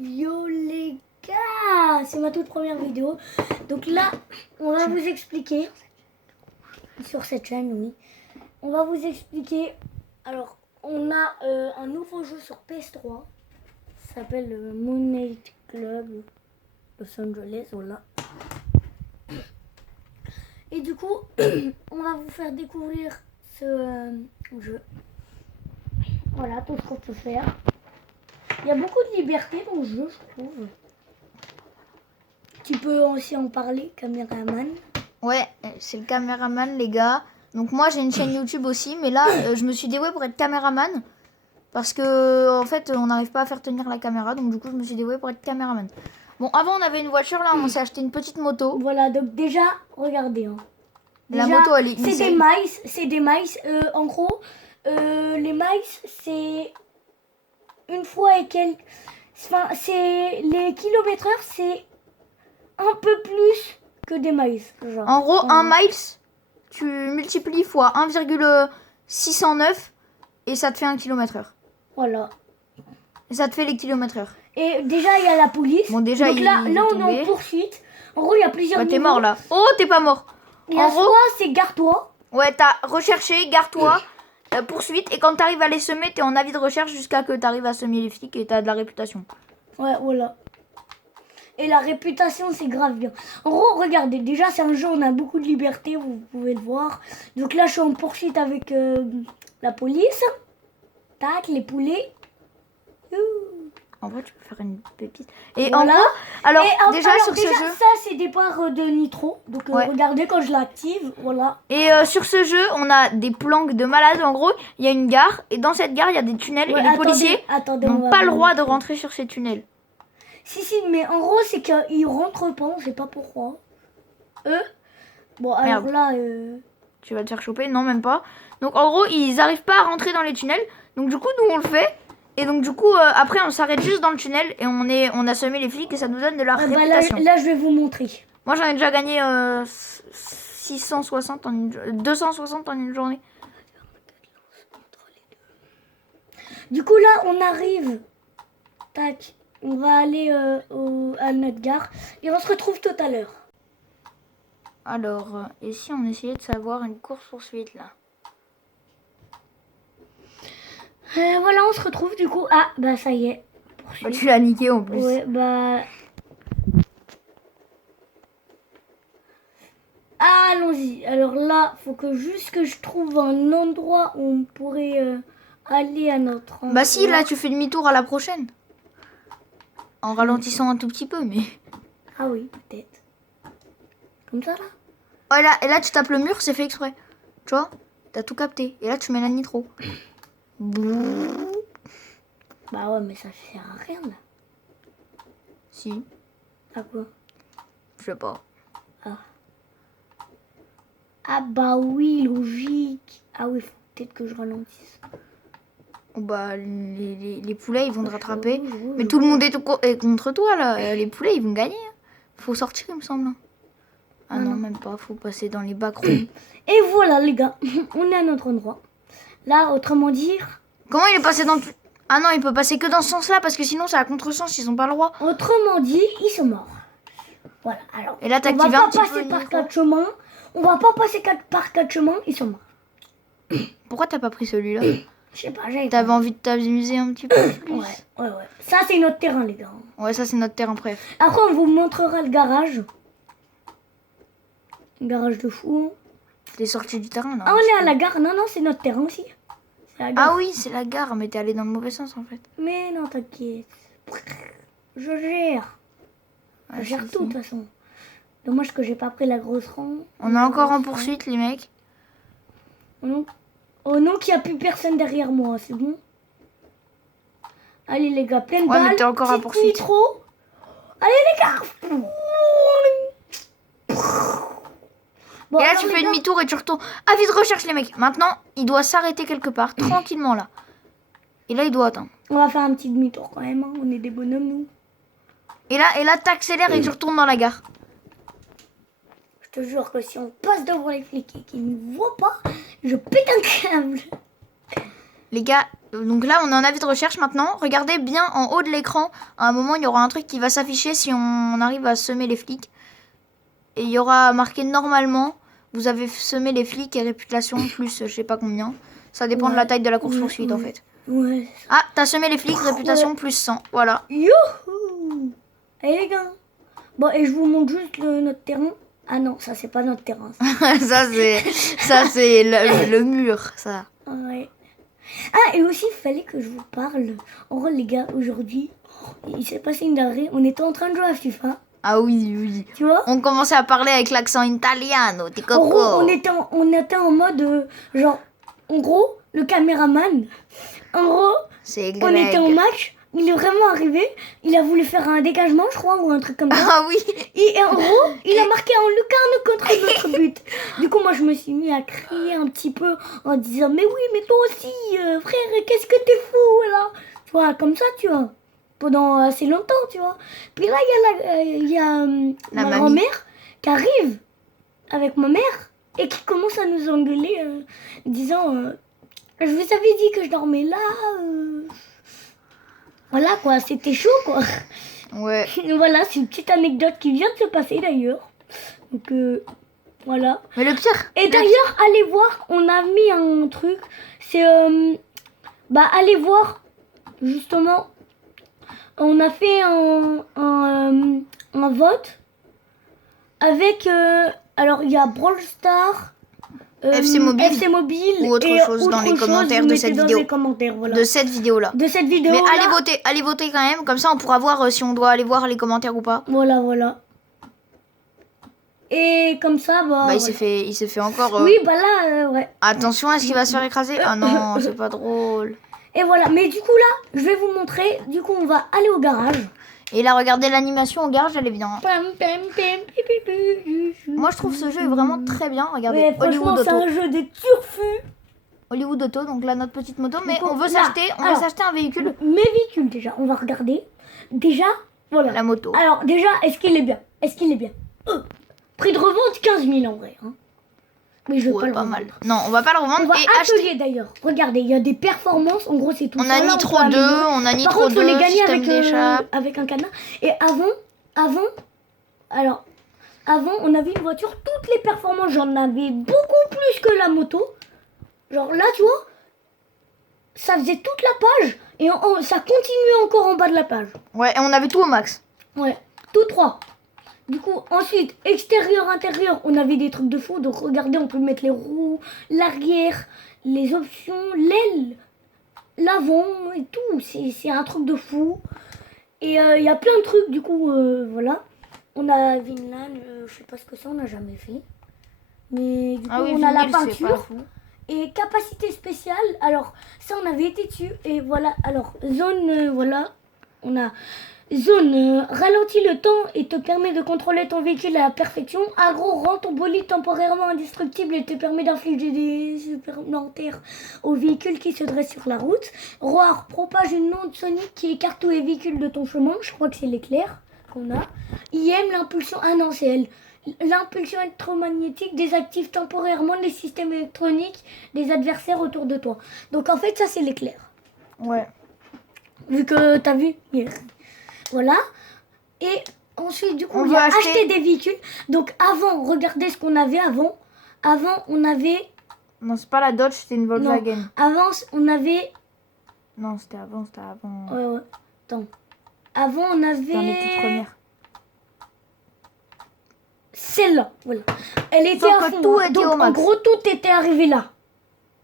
Yo les gars, c'est ma toute première vidéo. Donc là, on va vous expliquer sur cette chaîne, oui. On va vous expliquer. Alors, on a un nouveau jeu sur PS3. Ça s'appelle Moonlight Club Los Angeles, voilà. Et du coup, on va vous faire découvrir ce jeu. Voilà, tout ce qu'on peut faire. Il y a beaucoup de liberté dans le jeu, je trouve. Tu peux aussi en parler, caméraman. Ouais, c'est le caméraman, les gars. Donc moi, j'ai une chaîne YouTube aussi, mais là, je me suis dévouée pour être caméraman. Parce que, en fait, on n'arrive pas à faire tenir la caméra. Donc du coup, je me suis dévouée pour être caméraman. Bon, avant, on avait une voiture. Là, on s'est acheté une petite moto. Voilà, donc déjà, regardez. Hein. Déjà, La moto, elle est c'est des maïs. C'est des maïs. En gros, les maïs, c'est une fois et quelques... Enfin, c'est... Les kilomètres-heure, c'est un peu plus que des maïs. Genre. En gros, un miles, tu multiplies fois 1,609 et ça te fait 1 km/h. Voilà. Et ça te fait les kilomètres-heure. Et déjà, il y a la police. Bon, déjà, donc là, on est en poursuite. En gros, il y a plusieurs niveaux. T'es mort là. Oh, t'es pas mort. Et en gros, c'est gare-toi. Ouais, t'as recherché, gare-toi, poursuite. Et quand t'arrives à les semer, t'es en avis de recherche jusqu'à que t'arrives à semer les flics et t'as de la réputation. Ouais, voilà. Et la réputation, c'est grave bien. En gros, regardez, déjà, c'est un jeu, on a beaucoup de liberté, vous pouvez le voir. Donc là, je suis en poursuite avec la police. Tac, les poulets. En vrai, tu peux faire une pépite. Et voilà. En gros, alors, déjà, sur ce jeu... Ça, c'est des barres de nitro. Donc, regardez quand je l'active, voilà. Et sur ce jeu, on a des planques de malades. En gros, il y a une gare. Et dans cette gare, il y a des tunnels. Et les policiers n'ont pas le droit de rentrer sur ces tunnels. Si, mais en gros, c'est qu'ils rentrent pas, on sait pas pourquoi. Bon, alors là... Tu vas te faire choper? Non, même pas. Donc, en gros, ils arrivent pas à rentrer dans les tunnels. Donc, du coup, nous, on le fait. Et donc, du coup, après, on s'arrête juste dans le tunnel. Et on a semé les flics et ça nous donne de la réputation. Là, je vais vous montrer. Moi, j'en ai déjà gagné 260 en une journée. Du coup, là, on arrive. Tac. On va aller à notre gare et on se retrouve tout à l'heure. Alors, et si on essayait de savoir une course-poursuite là? Voilà, on se retrouve du coup. Ah, bah ça y est. Bah, tu l'as niqué en plus. Ouais, bah... Allons-y. Alors là, faut que juste que je trouve un endroit où on pourrait aller à notre endroit. Bah si, là, tu fais demi-tour à la prochaine. En ralentissant un tout petit peu, mais... Ah oui, peut-être. Comme ça, là. Ouais, là, et là, tu tapes le mur, c'est fait exprès. Tu vois? T'as tout capté. Et là, tu mets la nitro. Bah ouais, mais ça sert à rien, là. Si. À quoi? Je sais pas. Ah bah oui, logique. Ah oui, faut peut-être que je ralentisse. Bah, les poulets, ils vont te rattraper. Mais tout le monde est contre toi, là. Les poulets, ils vont gagner. Faut sortir, il me semble. Ah non, même pas. Faut passer dans les backrooms. Et voilà, les gars. On est à notre endroit. Là, autrement dire... Comment il est passé dans... Ah non, il peut passer que dans ce sens-là, parce que sinon, c'est à contresens. Ils ont pas le droit. Autrement dit, ils sont morts. Voilà, alors... Et là, on va pas passer par 4 chemins. On va pas passer par 4 chemins. Ils sont morts. Pourquoi t'as pas pris celui-là? Je sais pas, t'avais envie de t'amuser un petit peu plus. Ouais. Ça, c'est notre terrain, les gars. Ouais, ça, c'est notre terrain, bref. Après, on vous montrera le garage. Le garage de fou. T'es sorti du terrain, là. Ah, on est à la gare. Non, c'est notre terrain aussi. Ah oui, c'est la gare, mais t'es allé dans le mauvais sens, en fait. Mais non, t'inquiète. Je gère. Je gère tout, de toute façon. Dommage que j'ai pas pris la grosse rang. On est encore en poursuite, les mecs. Oh non, qu'il n'y a plus personne derrière moi, c'est bon. Allez les gars, plein de balles. Mais t'es encore en poursuite. Nitro. Allez les gars. Bon, et là tu fais demi-tour et tu retournes. Avis de recherche les mecs. Maintenant, il doit s'arrêter quelque part, tranquillement là. Et là, il doit attendre. On va faire un petit demi-tour quand même, hein. On est des bonhommes nous. Et là t'accélères et tu retournes dans la gare. Je te jure que si on passe devant les flics et qu'ils ne voient pas, je pète un câble. Les gars, Donc là, on est en avis de recherche maintenant. Regardez bien en haut de l'écran. À un moment, il y aura un truc qui va s'afficher si on arrive à semer les flics. Et il y aura marqué normalement, vous avez semé les flics et réputation plus je sais pas combien. Ça dépend de la taille de la course-poursuite en fait. Ouais. Ah, t'as semé les flics, réputation plus 100. Voilà. Youhou! Allez les gars. Bon, et je vous montre juste notre terrain. Ah non, ça c'est pas notre terrain. ça c'est le mur, ça. Ouais. Ah, et aussi, il fallait que je vous parle. En gros, les gars, aujourd'hui, il s'est passé une dinguerie. On était en train de jouer à FIFA. Ah oui. Tu vois? On commençait à parler avec l'accent italiano, t'es coco. En gros, on était en mode, genre, en gros, le caméraman, en gros, C'est on Greg. était en match. Il est vraiment arrivé. Il a voulu faire un dégagement, je crois, ou un truc comme ça. Ah oui. Et en gros, il a marqué en lucarne contre notre but. Du coup, moi, je me suis mis à crier un petit peu en disant, mais oui, mais toi aussi, frère, qu'est-ce que t'es fou, là? Tu vois, comme ça, tu vois. Pendant assez longtemps, tu vois. Puis là, il y a La ma mamie. grand-mère qui arrive avec ma mère et qui commence à nous engueuler, disant, je vous avais dit que je dormais là. Voilà, quoi, c'était chaud, quoi. Ouais. Voilà, c'est une petite anecdote qui vient de se passer d'ailleurs. Donc voilà. Mais le pire. Et d'ailleurs, allez voir, on a mis un truc. C'est allez voir justement. On a fait un vote avec. Alors il y a Brawl Stars. FC Mobile ou ou autre chose dans les commentaires de cette vidéo. Voilà. De cette vidéo-là. De cette vidéo. Mais allez voter quand même, comme ça on pourra voir si on doit aller voir les commentaires ou pas. Voilà. Et comme ça, Il s'est fait encore. Oui, là, ouais. Attention, est-ce qu'il va se faire écraser? Ah non, c'est pas drôle. Et voilà, mais du coup là, je vais vous montrer. Du coup, on va aller au garage. Et là, regardez l'animation au garage, elle est bien. Moi, je trouve ce jeu est vraiment très bien. Regardez, Mais franchement, Hollywood c'est Auto. un jeu des turfus. Hollywood Auto, donc là, notre petite moto. Mais Du coup, on veut là, s'acheter un véhicule. Mes véhicules, déjà, on va regarder. Déjà, voilà. La moto. Alors, déjà, est-ce qu'il est bien? Prix de revente 15 000 en vrai. Hein. Mais je vais Ouais, pas le pas revendre. mal. Non, on va pas le revendre On va et atelier acheter. d'ailleurs. Regardez, il y a des performances. En gros, c'est tout On ça. a Là, Nitro peut 2, améliorer. on a Par Nitro contre, faut 2, les gagner système d'échappe. avec un cadenas. Et avant, on avait une voiture, toutes les performances, j'en avais beaucoup plus que la moto. Genre là, tu vois, ça faisait toute la page et ça continuait encore en bas de la page. Ouais, et on avait tout au max. Ouais, tout trois. Du coup, ensuite, extérieur, intérieur, on avait des trucs de fou. Donc regardez, on peut mettre les roues, l'arrière, les options, l'aile, l'avant et tout. C'est un truc de fou. Et il y a plein de trucs, du coup, voilà. On a Vinland, je sais pas ce que c'est, on n'a jamais fait. Mais du coup, on a la peinture. Et capacité spéciale, alors ça on avait été dessus. Et voilà, alors zone, voilà. On a zone, ralentit le temps et te permet de contrôler ton véhicule à la perfection. Agro rend ton bolide temporairement indestructible et te permet d'infliger des supplémentaires aux véhicules qui se dressent sur la route. Roar propage une onde sonique qui écarte tous les véhicules de ton chemin. Je crois que c'est l'éclair qu'on a. IM, l'impulsion, ah non c'est elle. L'impulsion électromagnétique désactive temporairement les systèmes électroniques des adversaires autour de toi. Donc en fait ça c'est l'éclair. Ouais. Vu que t'as vu hier. Voilà. Et ensuite du coup On il y a va acheté des véhicules. Donc avant, regardez ce qu'on avait avant. Avant on avait... Non, c'est pas la Dodge, c'était une Volkswagen. Avant on avait... Non, c'était avant. Ouais. Attends. Avant on avait... C'était les toutes premières. Celle-là, voilà. Elle était Sauf à que fond. tout Hein. était Donc au en max. gros tout était arrivé là.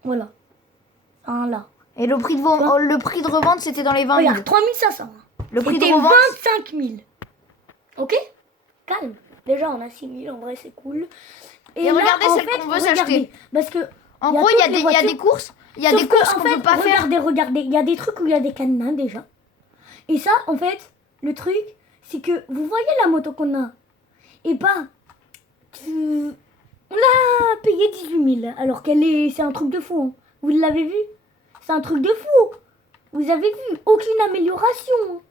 Voilà. Un là. Et le prix de revente, c'était dans les 20 000. Regarde, 3500. Hein. Le prix de C'était revente. 25 000. Ok? Calme. Déjà on a 6 000, en vrai c'est cool. Et là, regardez en celle fait, qu'on veut regardez, s'acheter. Parce que... En y a gros, toutes il y a les des voitures. courses. Il y a Sauf des courses que, qu'on en peut fait, pas faire. Regardez, il y a des trucs où il y a des cadenas déjà. Et ça, en fait, le truc, c'est que vous voyez la moto qu'on a. Et bah, on a payé 18 000. Alors c'est un truc de fou. Hein. Vous l'avez vu? C'est un truc de fou. Vous avez vu? Aucune amélioration.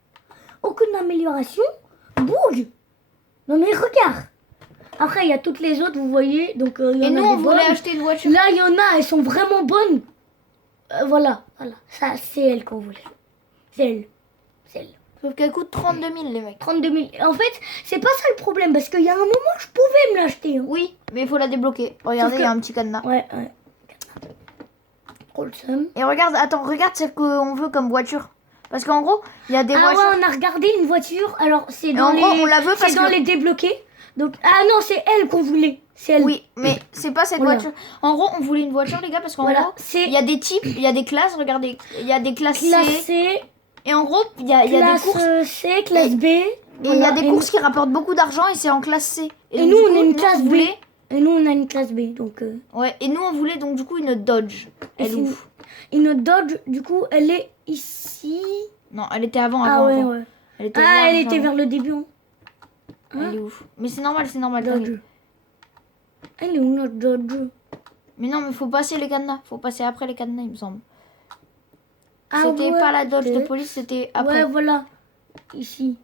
Aucune amélioration. Bourg. Non mais regarde. Après, il y a toutes les autres, vous voyez. Donc, y en Et a nous, des on voulait bonnes. acheter une voiture. Là, il y en a, elles sont vraiment bonnes. Voilà. Ça, c'est elle qu'on voulait. C'est elle. Sauf qu'elle coûte 32 000, les mecs. 32 000. En fait, c'est pas ça le problème, parce qu'il y a un moment, je pouvais me l'acheter. Hein. Oui, mais il faut la débloquer. Regardez, il y a un petit cadenas. Ouais. Trop le seum. Et regarde ce qu'on veut comme voiture. Parce qu'en gros, il y a des voitures. Ouais, on a regardé une voiture. Alors, c'est dans En gros, on la veut parce c'est dans que- les débloqués. Donc, non, c'est elle qu'on voulait. C'est elle. Oui, mais c'est pas cette Voilà. voiture. En gros, on voulait une voiture, les gars, parce qu'en Voilà, gros, c'est il y a des types, il y a des classes, regardez. Il y a des classes classe C. C, Et en gros, il y a des classe courses. C, classe B. Et il y a des et courses qui rapportent beaucoup d'argent et c'est en classe C. Et donc, nous, du on coup, est une classe on B. voulait- Et nous, on a une classe B. Donc, Ouais, et nous, on voulait donc du coup une Dodge. Elle est c'est ouf. une Dodge, du coup, elle est ici. Non, elle était avant. Ah ouais, avant. ouais. Elle était Ah, elle large était avant. vers le début. Hein. Elle est ouf. Mais c'est normal. Dodge. Elle est où notre Dodge? Mais non, mais faut passer les cadenas. Faut passer après les cadenas, il me semble. Ah C'était ouais, pas la Dodge de peut-être. police, c'était après. Ouais, voilà. Ici.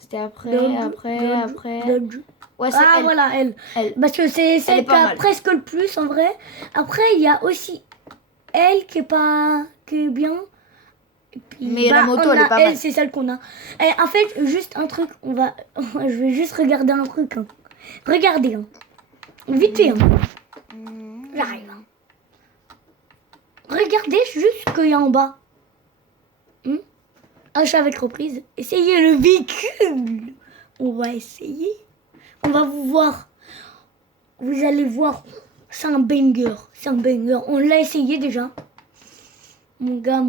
C'était après, Dodge, après. Dodge. Ouais, c'est Ah elle. voilà, elle. Elle. Parce que c'est Elle est celle qui pas a mal. presque le plus en vrai. Après, il y a aussi elle qui est bien. Et puis, Mais la moto, on elle a est pas elle, mal. c'est celle qu'on a. Et en fait, juste un truc, je vais juste regarder un truc. Hein. Regardez, hein. Vite fait. Hein. J'arrive. Hein. Regardez juste ce qu'il y a en bas. Achat avec reprise. Essayez le véhicule. On va essayer. On va vous voir. Vous allez voir. C'est un banger. On l'a essayé déjà. Mon gars.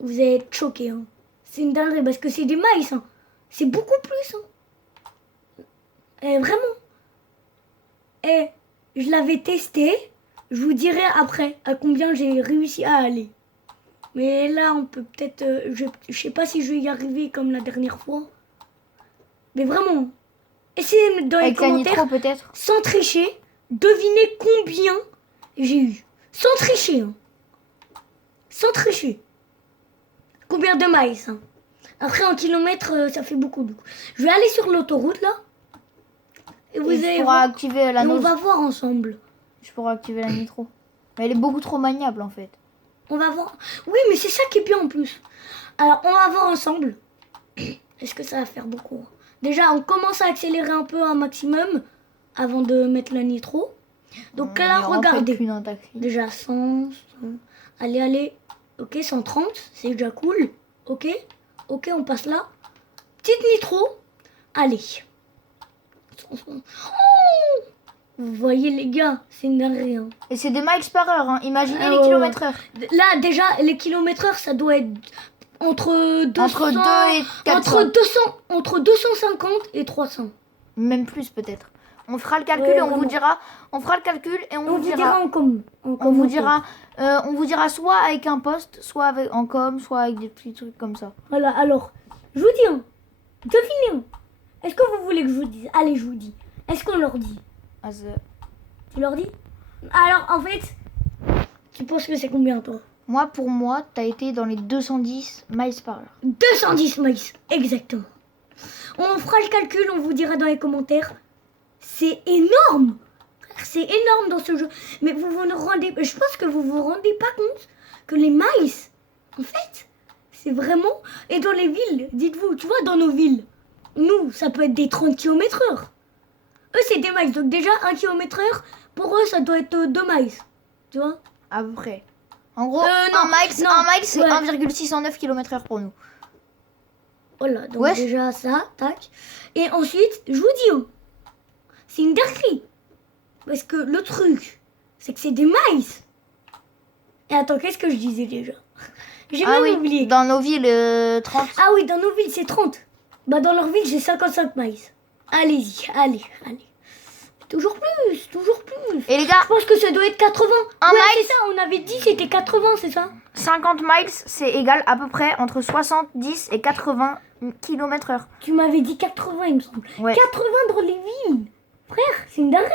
Vous allez être choqués. Hein. C'est une dinguerie parce que c'est des maïs. Hein. C'est beaucoup plus. Hein. Et vraiment. Et je l'avais testé. Je vous dirai après à combien j'ai réussi à aller. Mais là, on peut peut-être... je sais pas si je vais y arriver comme la dernière fois. Mais vraiment, essayez de mettre dans les Avec la commentaires, nitro, peut-être. sans tricher, devinez combien j'ai eu. Sans tricher. Hein. Sans tricher. Combien de miles hein. Après, en kilomètres, ça fait beaucoup. Du coup. Je vais aller sur l'autoroute, là. Et vous Et allez je pourrai voir. activer la Et on nose. va voir ensemble. Je pourrais activer la nitro. Mais elle est beaucoup trop maniable, en fait. On va voir. Oui, mais c'est ça qui est bien en plus. Alors, on va voir ensemble. Est-ce que ça va faire beaucoup? Déjà, on commence à accélérer un peu un maximum avant de mettre la nitro. Donc là, On est rentré regardez. plus dans le taxi. Déjà 100. Allez. Ok, 130. C'est déjà cool. Ok, on passe là. Petite nitro. Allez. Oh, vous voyez les gars, c'est une dinguerie. Hein. Et c'est des miles par heure, hein. Imaginez Ah les ouais, kilomètres heure. Là, déjà, les kilomètres heure, ça doit être entre 200, Entre 2 et 400. entre 250 et 300. Même plus, peut-être. On fera le calcul Ouais, et on vraiment. vous dira. On fera le calcul et on, On vous dira. en com. On vous dira soit avec un poste, soit avec, en com, soit avec des petits trucs comme ça. Voilà, alors, je vous dis, hein, devinez. Hein. Est-ce que vous voulez que je vous dise? Allez, je vous dis. Est-ce qu'on leur dit? Tu leur dis? Alors, en fait, tu penses que c'est combien, toi? Pour moi, t'as été dans les 210 miles par heure. 210 miles, exactement. On fera le calcul, on vous dira dans les commentaires. C'est énorme. C'est énorme dans ce jeu. Mais je pense que vous vous rendez pas compte que les miles, en fait, c'est vraiment... Et dans les villes, dites-vous, tu vois, dans nos villes, nous, ça peut être des 30 km/h. Eux, c'est des miles. Donc déjà, 1 km/h, pour eux, ça doit être 2 miles. Tu vois? À peu près. En gros, non, un mile, c'est ouais. 1,609 km/h pour nous. Voilà, donc Wesh. déjà ça, tac. Et ensuite, je vous dis, hein, c'est une dinguerie. Parce que le truc, c'est que c'est des miles. Et attends, qu'est-ce que je disais déjà? J'ai même oublié. Dans nos villes, 30. Ah oui, dans nos villes, c'est 30. Bah dans leur ville, j'ai 55 miles. Allez-y, allez. Toujours plus. Et les gars, Je pense que ça doit être 80. Un ouais, mile. c'est ça, on avait dit c'était 80, c'est ça? 50 miles, c'est égal à peu près entre 70 et 80 km/h. Tu m'avais dit 80, il me semble. Ouais. 80 dans les villes. Frère, c'est une dinguerie.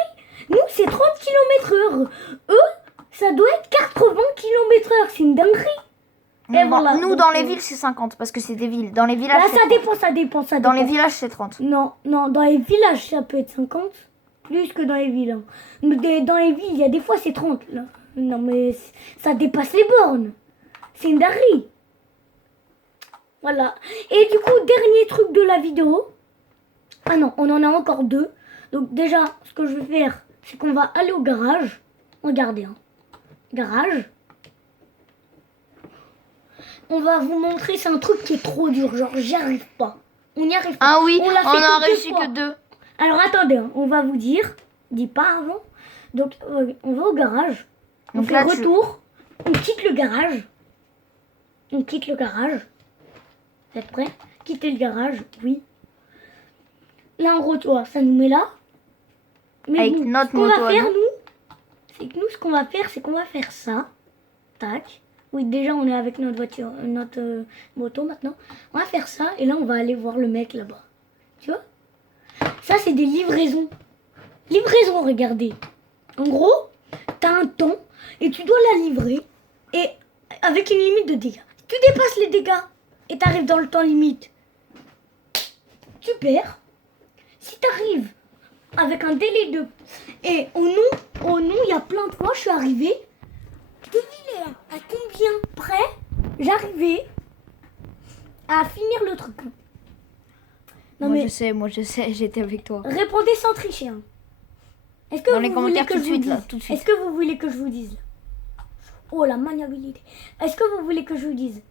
Nous, c'est 30 km/h. Eux, ça doit être 80 km/h. C'est une dinguerie. Et Bon, voilà, nous, donc, dans les villes, c'est 50 parce que c'est des villes. Dans les villages, Là, c'est ça 30. dépend. Dans les villages, c'est 30. Non, dans les villages, ça peut être 50. Plus que dans les villes. Hein. Mais dans les villes, il y a des fois, c'est 30. Là. Non, mais ça dépasse les bornes. C'est une dinguerie. Voilà. Et du coup, dernier truc de la vidéo. Ah non, on en a encore deux. Donc déjà, ce que je vais faire, c'est qu'on va aller au garage. Regardez, hein. Garage. On va vous montrer, c'est un truc qui est trop dur. Genre, j'y arrive pas. On n'y arrive pas. Ah oui, l'a on fait a que réussi 2 fois. que 2. Alors attendez, hein, on va vous dire. Dis pas avant. Donc, on va au garage. On Donc fait là, retour. On quitte le garage. On quitte le garage. Vous êtes prêts? Quitter le garage, oui. Là, on retourne. Ça nous met là. Mais Avec bon, notre ce qu'on moto va à faire, nous. c'est que nous, ce qu'on va faire, c'est qu'on va faire ça. Tac. Oui, déjà, on est avec notre voiture, notre moto maintenant. On va faire ça. Et là, on va aller voir le mec là-bas. Tu vois? Ça, c'est des livraisons. Livraison, regardez. En gros, tu as un temps et tu dois la livrer et avec une limite de dégâts. Si tu dépasses les dégâts et tu arrives dans le temps limite, tu perds. Si tu arrives avec un délai de... Et au nom, il y a plein de fois, je suis arrivée. Devinez à combien près j'arrivais à finir le truc. Non, Moi je sais, j'étais avec toi. répondez sans tricher. Hein. Est-ce que Dans vous les voulez commentaires que tout de je vous suite, là, dise tout de suite. Est-ce que vous voulez que je vous dise là? Oh, la maniabilité. Est-ce que vous voulez que je vous dise?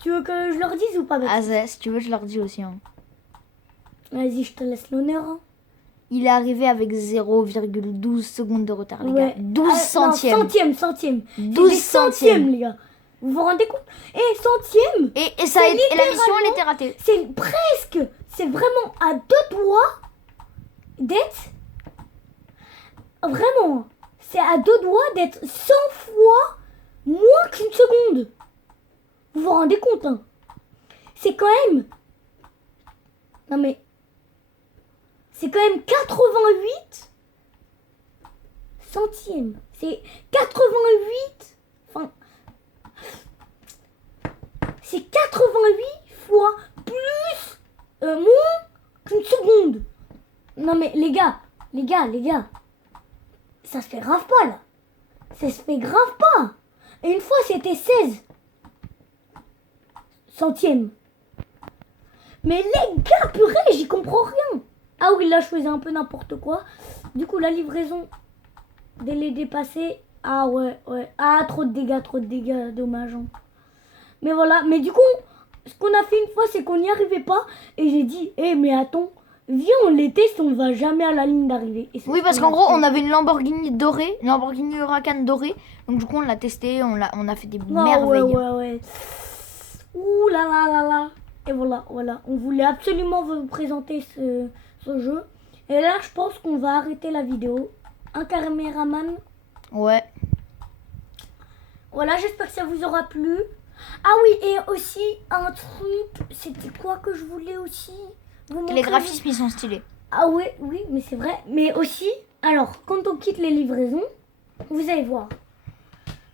Tu veux que je leur dise ou pas? Ah, si tu veux, je leur dis aussi. Hein. Vas-y, je te laisse l'honneur. Hein. Il est arrivé avec 0,12 secondes de retard, les Ouais. gars. 12 Ah, non, centièmes. centième. 12 C'est des centièmes, les gars. Vous vous rendez compte? Et centième, Et ça a C'est été, et la mission, elle littéralement- était ratée. c'est presque, c'est vraiment à 2 doigts d'être... Vraiment, c'est à 2 doigts d'être 100 fois moins qu'une seconde. Vous vous rendez compte, hein? C'est quand même... Non mais... C'est quand même 88 centièmes. C'est 88... Enfin... C'est 88 fois plus... moins qu'une seconde. Non mais les gars... Ça se fait grave pas là. Ça se fait grave pas. Et une fois c'était 16 centièmes. Mais les gars, purée, j'y comprends rien. Ah oui, là je faisais un peu n'importe quoi. Du coup la livraison, délai dépassé. Ah ouais. Ah, trop de dégâts, dommage. Hein. Mais voilà, mais du coup, ce qu'on a fait une fois, c'est qu'on n'y arrivait pas. Et j'ai dit, mais attends, viens, on les teste, on va jamais à la ligne d'arrivée. Et c'est Oui, ce parce qu'on qu'en a gros, fait. on avait une Lamborghini dorée, une Lamborghini Huracan dorée. Donc du coup, on l'a testé, on a fait des Ah, merveilles. ouais. Ouh là là là là. Et voilà. On voulait absolument vous présenter ce jeu. Et là, je pense qu'on va arrêter la vidéo. Un caméraman. Ouais. Voilà, j'espère que ça vous aura plu. Ah oui, et aussi un truc. C'était quoi que je voulais aussi vous montrer? Les graphismes, ils sont stylés. Ah oui, mais c'est vrai. Mais aussi, alors, quand on quitte les livraisons, vous allez voir.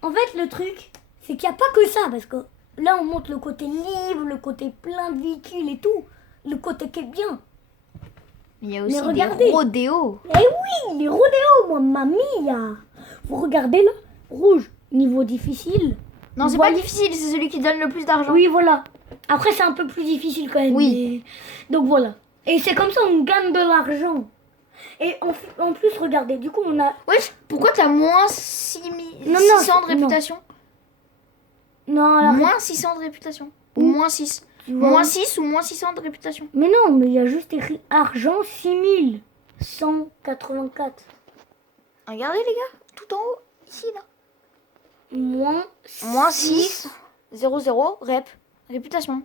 En fait, le truc, c'est qu'il n'y a pas que ça. Parce que là, on montre le côté libre, le côté plein de véhicules et tout. Le côté qui est bien. Il y a aussi regardez. des rodéos. Eh oui, les rodéos, moi, mamie. Vous regardez là, rouge, niveau difficile. Non, c'est pas difficile, c'est celui qui donne le plus d'argent. Oui, voilà. Après, c'est un peu plus difficile quand même. Oui. Mais... Donc voilà. Et c'est comme ça on gagne de l'argent. Et en plus, regardez, du coup, on a... Wesh, pourquoi t'as moins 600 Non, 600 de non. réputation? Non, la... Moins 600 de réputation. Ou moins 6. Tu vois. Moins 6 ou moins 600 de réputation. Mais non, mais il y a juste écrit argent 6184. Regardez les gars, tout en haut, ici là. Moins 6, 00, réputation.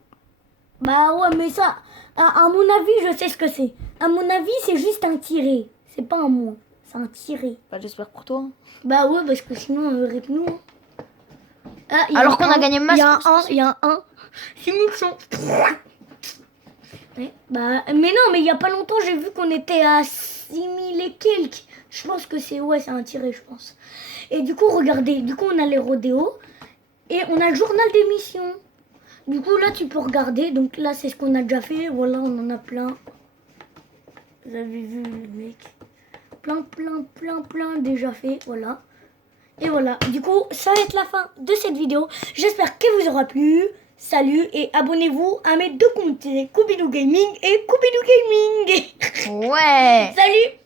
Bah ouais, mais ça, à mon avis, je sais ce que c'est. À mon avis, c'est juste un tiré. C'est pas un moins, c'est un tiré. Bah j'espère pour toi. Bah ouais, parce que sinon, on aurait que nous. Hein. Ah, il y Alors a qu'on un, a gagné masse. Il y a un. 6100. Ouais, bah, mais non, mais il y a pas longtemps, j'ai vu qu'on était à 6000 et quelques. Je pense que c'est un tiré, je pense. Et du coup, regardez, on a les rodéos et on a le journal d'émission. Du coup, là, tu peux regarder. Donc là, c'est ce qu'on a déjà fait. Voilà, on en a plein. Vous avez vu le mec. Plein déjà fait. Voilà. Et voilà, du coup, ça va être la fin de cette vidéo. J'espère qu'elle vous aura plu. Salut et abonnez-vous à mes deux comptes, Koubidou Gaming et Koubidou Gaming. Ouais. Salut.